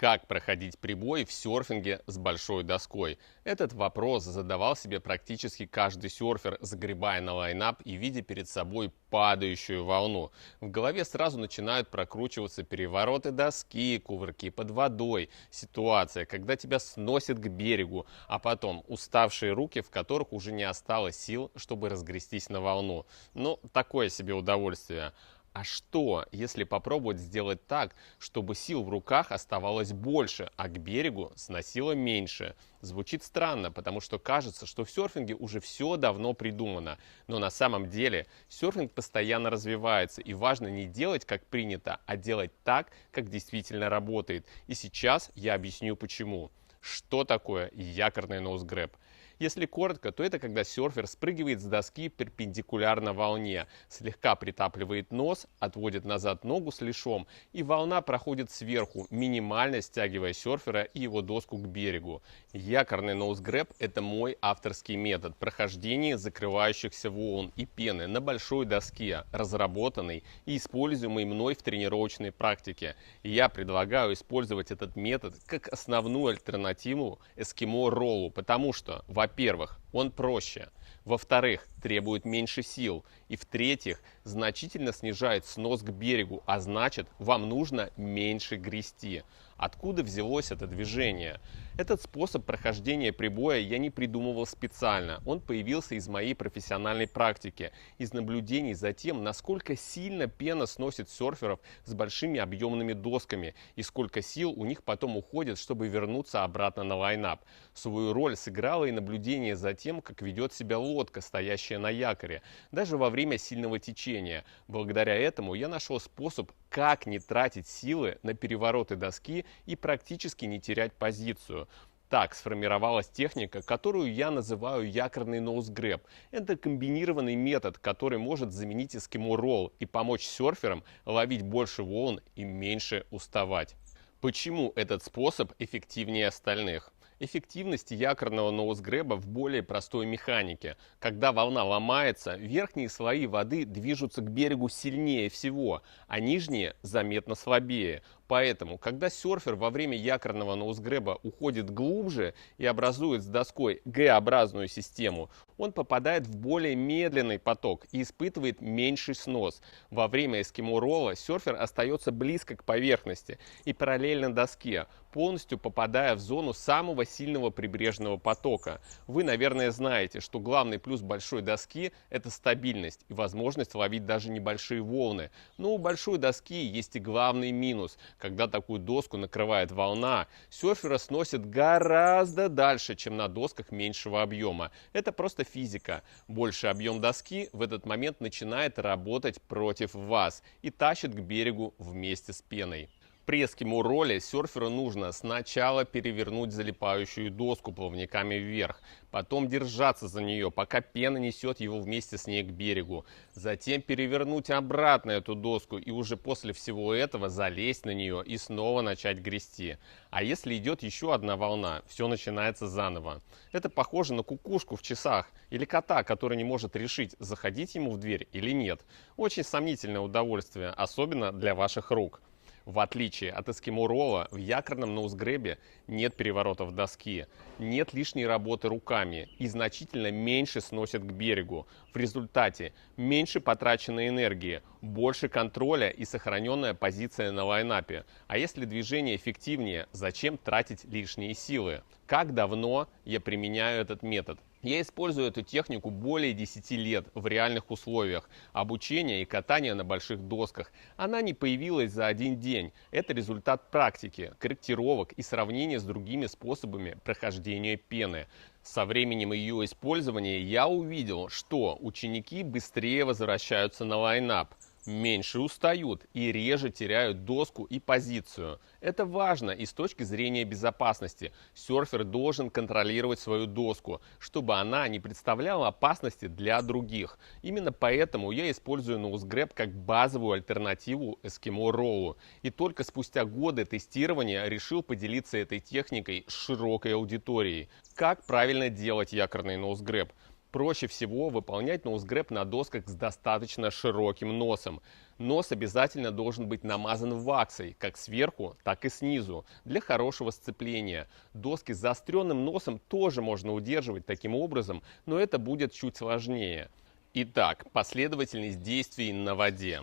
Как проходить прибой в серфинге с большой доской? Этот вопрос задавал себе практически каждый серфер, загребая на лайнап и видя перед собой падающую волну. В голове сразу начинают прокручиваться перевороты доски, кувырки под водой, ситуация, когда тебя сносит к берегу, а потом уставшие руки, в которых уже не осталось сил, чтобы разгрестись на волну. Ну, такое себе удовольствие. А что, если попробовать сделать так, чтобы сил в руках оставалось больше, а к берегу сносило меньше? Звучит странно, потому что кажется, что в серфинге уже все давно придумано. Но на самом деле серфинг постоянно развивается, и важно не делать как принято, а делать так, как действительно работает. И сейчас я объясню почему. Что такое якорный ноузгрэб? Если коротко, то это когда серфер спрыгивает с доски перпендикулярно волне, слегка притапливает нос, отводит назад ногу с лишом, и волна проходит сверху, минимально стягивая серфера и его доску к берегу. Якорный ноузгрэб – это мой авторский метод прохождения закрывающихся волн и пены на большой доске, разработанный и используемый мной в тренировочной практике. Я предлагаю использовать этот метод как основную альтернативу эскимо-роллу, потому что, во-первых, он проще, во-вторых, требует меньше сил, и в-третьих, значительно снижает снос к берегу, а значит, вам нужно меньше грести. Откуда взялось это движение? Этот способ прохождения прибоя я не придумывал специально. Он появился из моей профессиональной практики, из наблюдений за тем, насколько сильно пена сносит серферов с большими объемными досками и сколько сил у них потом уходит, чтобы вернуться обратно на лайнап. Свою роль сыграло и наблюдение за тем, как ведет себя лодка, стоящая на якоре, даже во время сильного течения. Благодаря этому я нашел способ, как не тратить силы на перевороты доски и практически не терять позицию. Так сформировалась техника, которую я называю якорный ноузгрэб. Это комбинированный метод, который может заменить эскимо-ролл и помочь серферам ловить больше волн и меньше уставать. Почему этот способ эффективнее остальных? Эффективность якорного ноузгрэба в более простой механике. Когда волна ломается, верхние слои воды движутся к берегу сильнее всего, а нижние заметно слабее. Поэтому, когда серфер во время якорного ноузгрэба уходит глубже и образует с доской Г-образную систему, он попадает в более медленный поток и испытывает меньший снос. Во время эскимо-ролла серфер остается близко к поверхности и параллельно доске, полностью попадая в зону самого сильного прибрежного потока. Вы, наверное, знаете, что главный плюс большой доски – это стабильность и возможность ловить даже небольшие волны. Но у большой доски есть и главный минус. Когда такую доску накрывает волна, серфера сносит гораздо дальше, чем на досках меньшего объема. Это просто физика. Больший объем доски в этот момент начинает работать против вас и тащит к берегу вместе с пеной. При эскимо-ролле серферу нужно сначала перевернуть залипающую доску плавниками вверх, потом держаться за нее, пока пена несет его вместе с ней к берегу, затем перевернуть обратно эту доску и уже после всего этого залезть на нее и снова начать грести. А если идет еще одна волна, все начинается заново. Это похоже на кукушку в часах или кота, который не может решить, заходить ему в дверь или нет. Очень сомнительное удовольствие, особенно для ваших рук. В отличие от эскимо-ролла, в якорном ноузгрэбе нет переворотов доски, нет лишней работы руками и значительно меньше сносят к берегу. В результате меньше потраченной энергии, больше контроля и сохраненная позиция на лайнапе. А если движение эффективнее, зачем тратить лишние силы? Как давно я применяю этот метод? Я использую эту технику более 10 лет в реальных условиях обучения и катания на больших досках. Она не появилась за один день. Это результат практики, корректировок и сравнения с другими способами прохождения пены. Со временем ее использования я увидел, что ученики быстрее возвращаются на лайнап, меньше устают и реже теряют доску и позицию. Это важно и с точки зрения безопасности. Серфер должен контролировать свою доску, чтобы она не представляла опасности для других. Именно поэтому я использую ноузгрэб как базовую альтернативу эскимо-роллу. И только спустя годы тестирования решил поделиться этой техникой с широкой аудиторией. Как правильно делать якорный ноузгрэб? Проще всего выполнять ноузгрэб на досках с достаточно широким носом. Нос обязательно должен быть намазан ваксой, как сверху, так и снизу, для хорошего сцепления. Доски с заостренным носом тоже можно удерживать таким образом, но это будет чуть сложнее. Итак, последовательность действий на воде.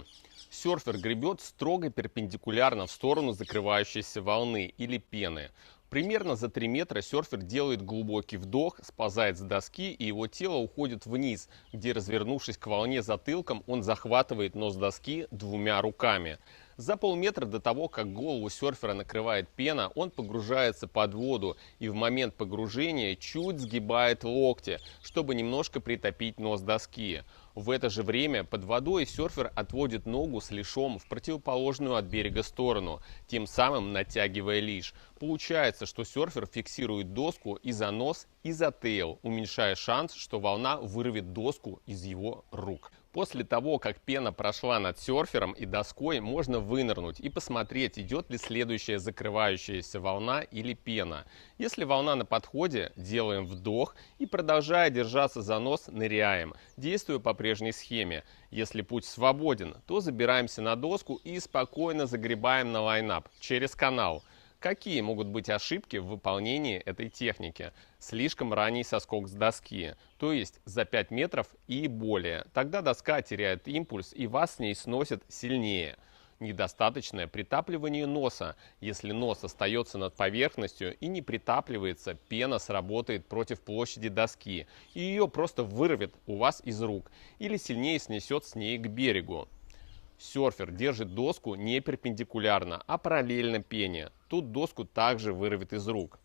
Серфер гребет строго перпендикулярно в сторону закрывающейся волны или пены. Примерно за 3 метра серфер делает глубокий вдох, сползает с доски, и его тело уходит вниз, где, развернувшись к волне затылком, он захватывает нос доски 2 руками. За полметра до того, как голову серфера накрывает пена, он погружается под воду и в момент погружения чуть сгибает локти, чтобы немножко притопить нос доски. В это же время под водой серфер отводит ногу с лишом в противоположную от берега сторону, тем самым натягивая лиш. Получается, что серфер фиксирует доску и за нос, и за тейл, уменьшая шанс, что волна вырвет доску из его рук. После того, как пена прошла над серфером и доской, можно вынырнуть и посмотреть, идет ли следующая закрывающаяся волна или пена. Если волна на подходе, делаем вдох и, продолжая держаться за нос, ныряем, действуя по прежней схеме. Если путь свободен, то забираемся на доску и спокойно загребаем на лайнап через канал. Какие могут быть ошибки в выполнении этой техники? Слишком ранний соскок с доски, то есть за 5 метров и более. Тогда доска теряет импульс и вас с ней сносит сильнее. Недостаточное притапливание носа. Если нос остается над поверхностью и не притапливается, пена сработает против площади доски, и ее просто вырвет у вас из рук или сильнее снесет с ней к берегу. Серфер держит доску не перпендикулярно, а параллельно пене. Тут доску также вырвет из рук.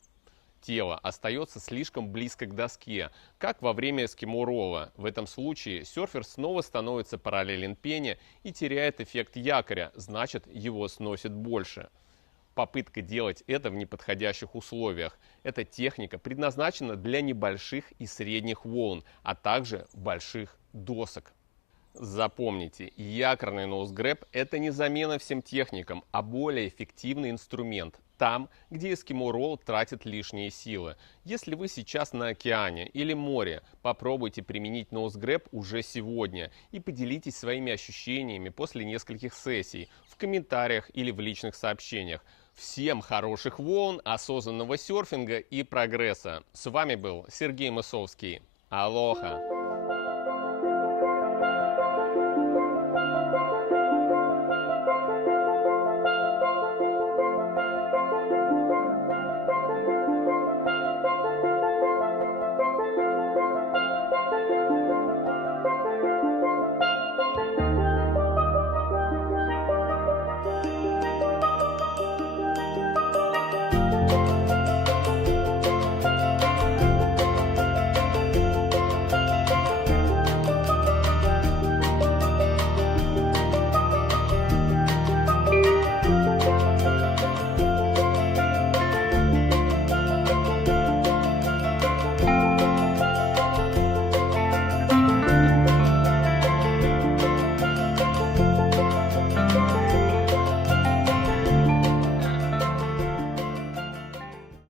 Тело остается слишком близко к доске, как во время эскимо-ролла. В этом случае серфер снова становится параллелен пене и теряет эффект якоря, значит, его сносит больше. Попытка делать это в неподходящих условиях. Эта техника предназначена для небольших и средних волн, а также больших досок. Запомните, якорный ноузгрэб – это не замена всем техникам, а более эффективный инструмент там, где эскимо-ролл тратит лишние силы. Если вы сейчас на океане или море, попробуйте применить ноузгрэб уже сегодня и поделитесь своими ощущениями после нескольких сессий в комментариях или в личных сообщениях. Всем хороших волн, осознанного серфинга и прогресса. С вами был Сергей Мысовский. Алоха!